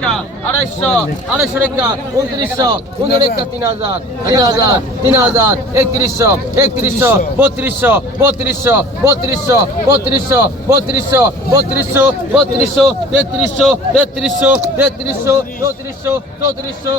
রেখা আড়াইশো আড়াইশো রেখা উনত্রিশশো উনরেখা তিন হাজার তিন হাজার তিন হাজার একত্রিশশো একত্রিশশো বত্রিশশো বত্রিশশো বত্রিশশো বত্রিশশো বত্রিশশো বত্রিশশো বত্রিশশো তেত্রিশশো তেত্রিশশো তেত্রিশশো চৌত্রিশশো চৌত্রিশশো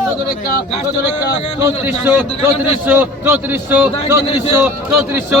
চৌত্রিশশো চৌত্রিশশো চৌত্রিশশো চৌত্রিশশো চৌত্রিশশো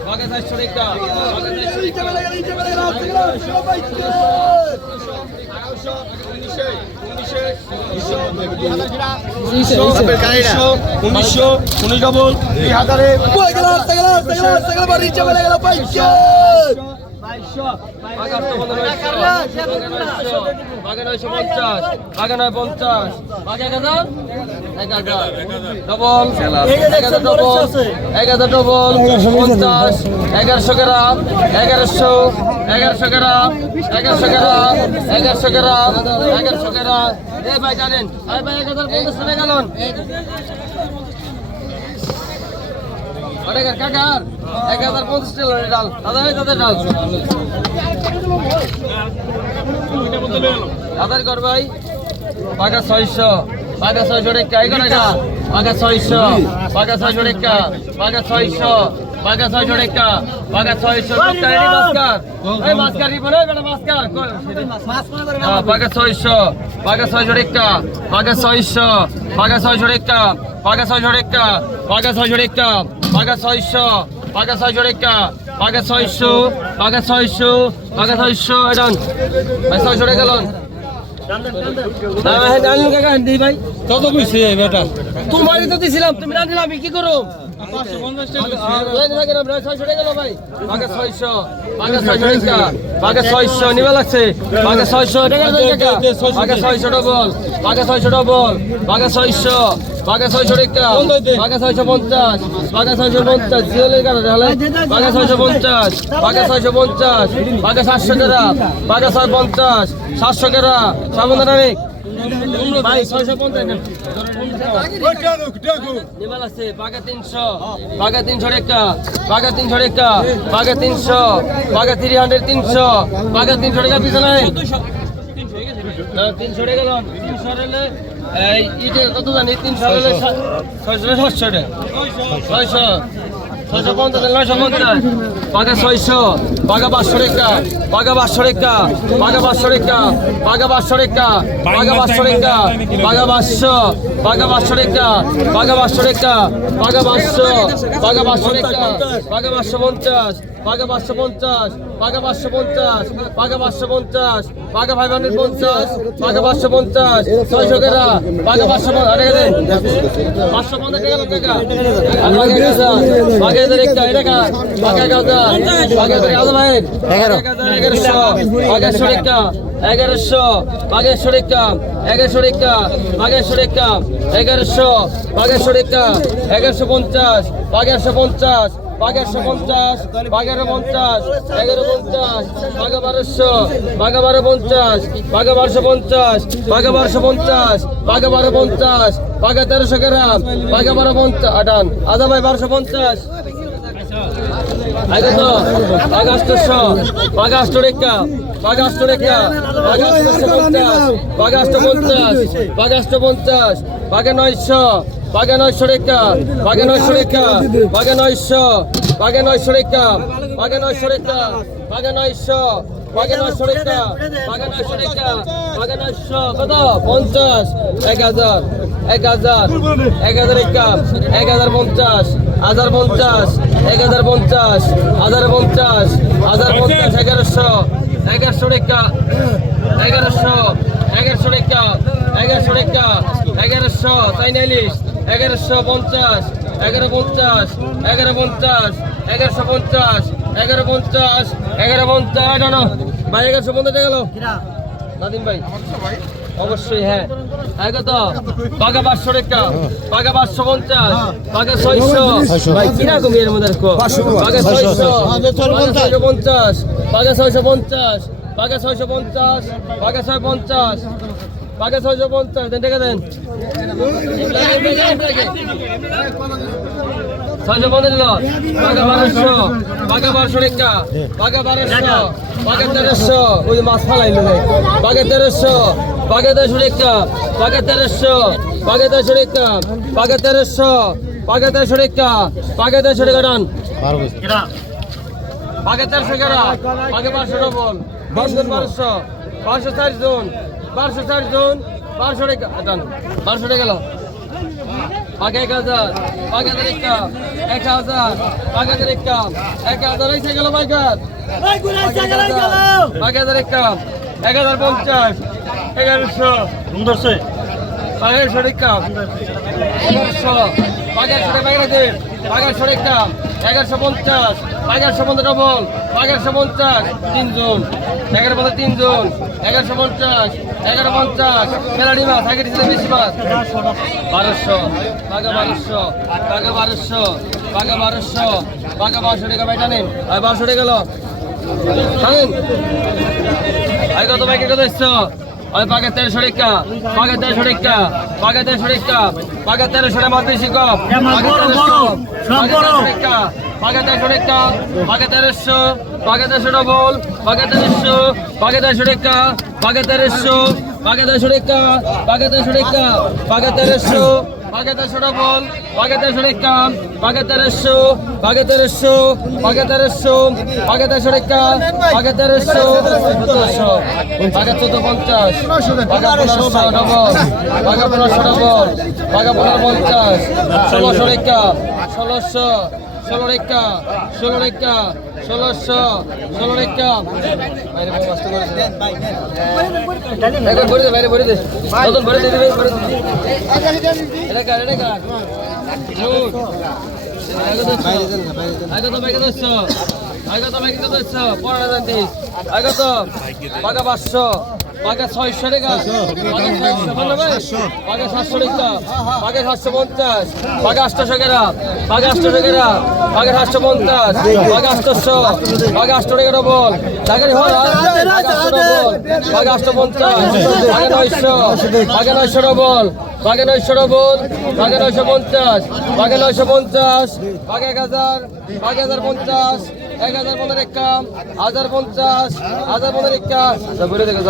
উনিশশো উনিশ ডবল দুই হাজারে বাগান পঞ্চাশ। বাগান পঞ্চাশ। বাগান ডবল হাজার। ডবল হাজার। ডবল পঞ্চাশ। এগারোশো গ্রাম। এগারোশো। এগারোশো গ্রাম। এগারোশো গ্রাম। এগারোশো গ্রাম। এগারোশো গ্রাম। এ ভাই জানেন। আরে ভাই এক হাজার পঞ্চাশ টাকা গেলেন অনেকের কাকার। এক হাজার পঞ্চাশ টাকা ডাল। দাদা ভাই দাদা ডাল। আধার কর ভাই পাকা ছয়শো। পাগা ছয় জোড়ে কা এগারো একা পাগা ছয়শো পাগা ছয় জোড়ে কা পাগা ছয়শো পাগা ছয় জোড়ে কা পাগা ছয়শো কারি মাস্কার এই মাস্কার রিপোর্ট এই ম্যাডাম মাস্কার হ্যাঁ, পাগা ছয়শো পাগা ছয় জোড়ে কা পাগা ছয়শো পাগা ছয় জোড়ে কা পাগা ছয় জোড়ে কা পাগা ছয় জোড়ে পাগা ছয়শো পাগা ছয় জোড়ে পাগা ছয়শো পাগা ছয়শো পাগা ছয়শো এটা ভাই ছয়শো টাকা তোমারই তো দিছিলাম তুমি না দিলে আমি কি করো ছয়শো নিবা লাগছে ছয়শো ছয়শো ডবল ছয়শো ডবল ছয়শো বাঘে ছয়শো রেখা বাঘে ছয়শো পঞ্চাশ, বাঘে ছয়শো পঞ্চাশ জিওলের কাটা তাহলে বাঘে ছয়শো পঞ্চাশ, বাঘে ছয়শো পঞ্চাশ, বাঘে সাতশো কেরা বাঘে ছয় পঞ্চাশ, সাতশো কেরা সাবধান অনেক বাঘা তিনশো বাঘা তিনশো রেখা বাঘা তিনশো রেখা বাঘা তিনশো, বাঘা থ্রি হান্ড্রেড তিনশো, বাঘা তিনশো টাকা পিছনে তিনশো টাকা তিনশো এই, ইটে কত জানি? তিনশো রেলে ছয়শো সাতশো টাকা ছয়শো। ছয়শো পঞ্চাশ নয়শো পঞ্চাশ। বাঘা ছয়শো, বাঘা পাঁচশো রেখা, বাঘা পাঁচশো রেখা, বাঘা পাঁচশো রেখা, বাঘা পাঁচশো রেখা, বাঘা পাঁচশো রেখা, বাঘা পাঁচশো বাঘা পাঁচশো পঞ্চাশ। পাকা পাঁচশো পঞ্চাশ পাকা পাঁচশো পঞ্চাশ পাকা পাঁচশো পঞ্চাশ পাকা ফাইভ হান্ড্রেড পঞ্চাশ পাকা পাঁচশো পঞ্চাশ ছয়শো কেরা পাকা পাঁচশো পাঁচশো পঞ্চাশ টাকা হাজার এটা এগারোশো এগারোশো এগারোশো পঞ্চাশ পঞ্চাশ বাঘেরশো পঞ্চাশ বাঘেরো পঞ্চাশ এগারো পঞ্চাশ বাঘা বারোশো বাঘা বারো পঞ্চাশ বাঘা বারোশো পঞ্চাশ বাঘা বারোশো পঞ্চাশ বাঘা বারো পঞ্চাশ বাঘা তেরোশো গ্রাম বাঘা বারো পঞ্চাশ আটান আদা ভাই বারোশো পঞ্চাশ আগে পঞ্চাশ বাগে নয়শো বাগে নয়শো রেখা বাগে নয়শো রেখা বাগে নয়শো বাগে নয়শো রেখা বাগে নয়শো রেখা বাগে নয়শো বাগে নয়শো রেখা বাগে নয়শো রেখা বাগে নয়শো কত? পঞ্চাশ, এক হাজার এক হাজার এক হাজার রেখা এক হাজার পঞ্চাশ হাজার পঞ্চাশ, এক হাজার পঞ্চাশ হাজার পঞ্চাশ হাজার পঞ্চাশ, এগারোশো এগারোশো রেখা এগারোশো এগারোশো রেখা এগারোশো এগারোশো, তাই নাইলিশ এগারোশো পঞ্চাশ এগারো পঞ্চাশ এগারো পঞ্চাশ এগারোশো পঞ্চাশ এগারো পঞ্চাশ এগারো পঞ্চাশ জানো ভাই এগারোশো পঞ্চাশ গেল। নাদিম ভাই। অবশ্যই হ্যাঁ। হ্যাঁ কত? বাঘা পাঁচশো টাকা। বাঘা পাঁচশো পঞ্চাশ বাঘা ছয়শো। ভাই কীরকম এর মধ্যে ছয়শো। ছয়শো। পঞ্চাশ। ছয়শো পঞ্চাশ ছয়শো পঞ্চাশ ছয় পঞ্চাশ। বাঘা ছয়শো পঞ্চাশ, দেন টাকা দেন। ছয়শো পঞ্চাশ বাঘা বারোশো বাঘা বারোশো টাকা বাঘা বারোশো, বাঘা তেরোশো। ওই মাছ ফালাইলো বাঘা তেরোশো বাঘা তেরোশো টাকা বাঘা তেরোশো বাঘা তেরোশো টাকা বাঘা তেরোশো বাঘা তেরোশো টাকা বাঘা তেরোশো টাকা ডান। বাঘা তেরোশো টাকা বাঘা বারোশো ডবল বারোশো বারোশো বারোশো চার জন। বারোশো চার জন বারোশো টাকা বারোশো টাকা গেল। পাকে এক হাজার পাকে হাজার একটা এক হাজার পাকে হাজার একটা এক হাজার এসে গেল পাইকার পাকে হাজার একটা এক হাজার পঞ্চাশ এগারোশো। এগারোশো টাকা এগারোশো পাকেরশো টাকা পাকেরশো টাকা এগারোশো পঞ্চাশ এগারোশো পঞ্চাশ ডবল এগারোশো পঞ্চাশ তিনজন এগারো পঞ্চাশ তিনজন এগারোশো পঞ্চাশ এগারো পঞ্চাশ, মেলাডি মাছ আগে দিচ্ছে বেশি মাছ। বারোশো, বাঘা বারোশো বাঘা বারোশো বাঘা বারোশো বাঘা বারোশো টাকা বাইটা নেন আর বারোশো টাকা গেল জানেন? আই কত বাইকে কত এসছো? ওই পাকে তেরোশো টাকা পাকে তেরোশো টাকা পাকে তেরোশো মাতৃ শিক্ষক তেরোশো টাকা পাকিস্তানের বেশি কম পাকে তেরোশো পাকে তেরোশো টাকা পাকে তেরোশো টাকা পাকে তেরোশো পাকে তেরোশো ডবল পাকে তেরোশো পাকে তেরোশো টাকা পাকে তেরোশো পাকে তেরোশো টাকা পাকে তেরোশো টাকা পাকে তেরোশো পাকে তেরোশো ডবল পাকে তেরোশো টাকা পাকে তেরোশো পাকে তেরোশো পাকে তেরোশো পাকে তেরোশো টাকা পাকে তেরোশো চোদ্দ পঞ্চাশ পাকে পনেরোশো ডবল পাকে পনেরোশো ডবল পাকে পনেরো পঞ্চাশ ষোলোশো টাকা ষোলোশো ষোলো রেখা ষোলো রেখা ষোলোশো ষোলো রেখা। বাইরে কষ্ট করেছে। একবার ভরে দে বাইরে ভরে দে। নতুন ভরে দে দিবে ভরে দে। এটা কার এটা কার? নুট। আগত বাইকে দচ্ছ আগত বাইকে দচ্ছ পনেরো হাজার দিস আগত পাকা পাঁচশো। পাকা ছয়শো টাকা। পাকা সাতশো। টাকা। পাকা সাতশো পঞ্চাশ। পাকা আটশো টাকা। পাকা আটশো টাকা। পাকা সাতশো পঞ্চাশ পাকা আটশো পাকা আটশো টাকা ডবল। আটশো পাকা আটশো পঞ্চাশ পাকা নয়শো পাকা নয়শো ডবল পাকা নয়শো ডবল পাকা নয়শো পঞ্চাশ পাকা নয়শো পঞ্চাশ পাকা এক হাজার পাকা হাজার পঞ্চাশ এক হাজার পনেরো একা হাজার পঞ্চাশ হাজার পনেরো একা বলে দেখো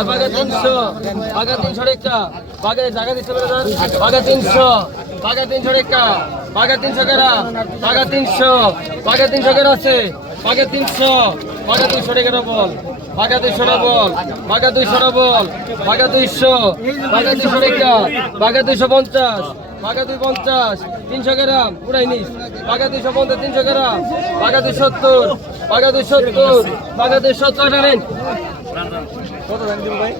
পাকা তিনশো পাকা তিনশো টাকা পাকা জায়গা দিচ্ছে বলে তিনশো পাকা তিনশো টাকা পাকা তিনশো কেরা পাকা তিনশো পাকা তিনশো কেরা আছে? পাকা তিনশো পাকা দুইশো টাকা বল পাকা দুইশো বল পাকা দুইশো বল পাকা দুইশো পাকা দুইশো টাকা পাকা দুইশো পঞ্চাশ পাকা দুই পঞ্চাশ, তিনশো গ্রাম উড়াই নিস। পাকা দুইশো পঞ্চাশ, তিনশো গ্রাম পাকা দুই সত্তর পাকা দুই সত্তর পাকা দুই সত্তর কত ভাই?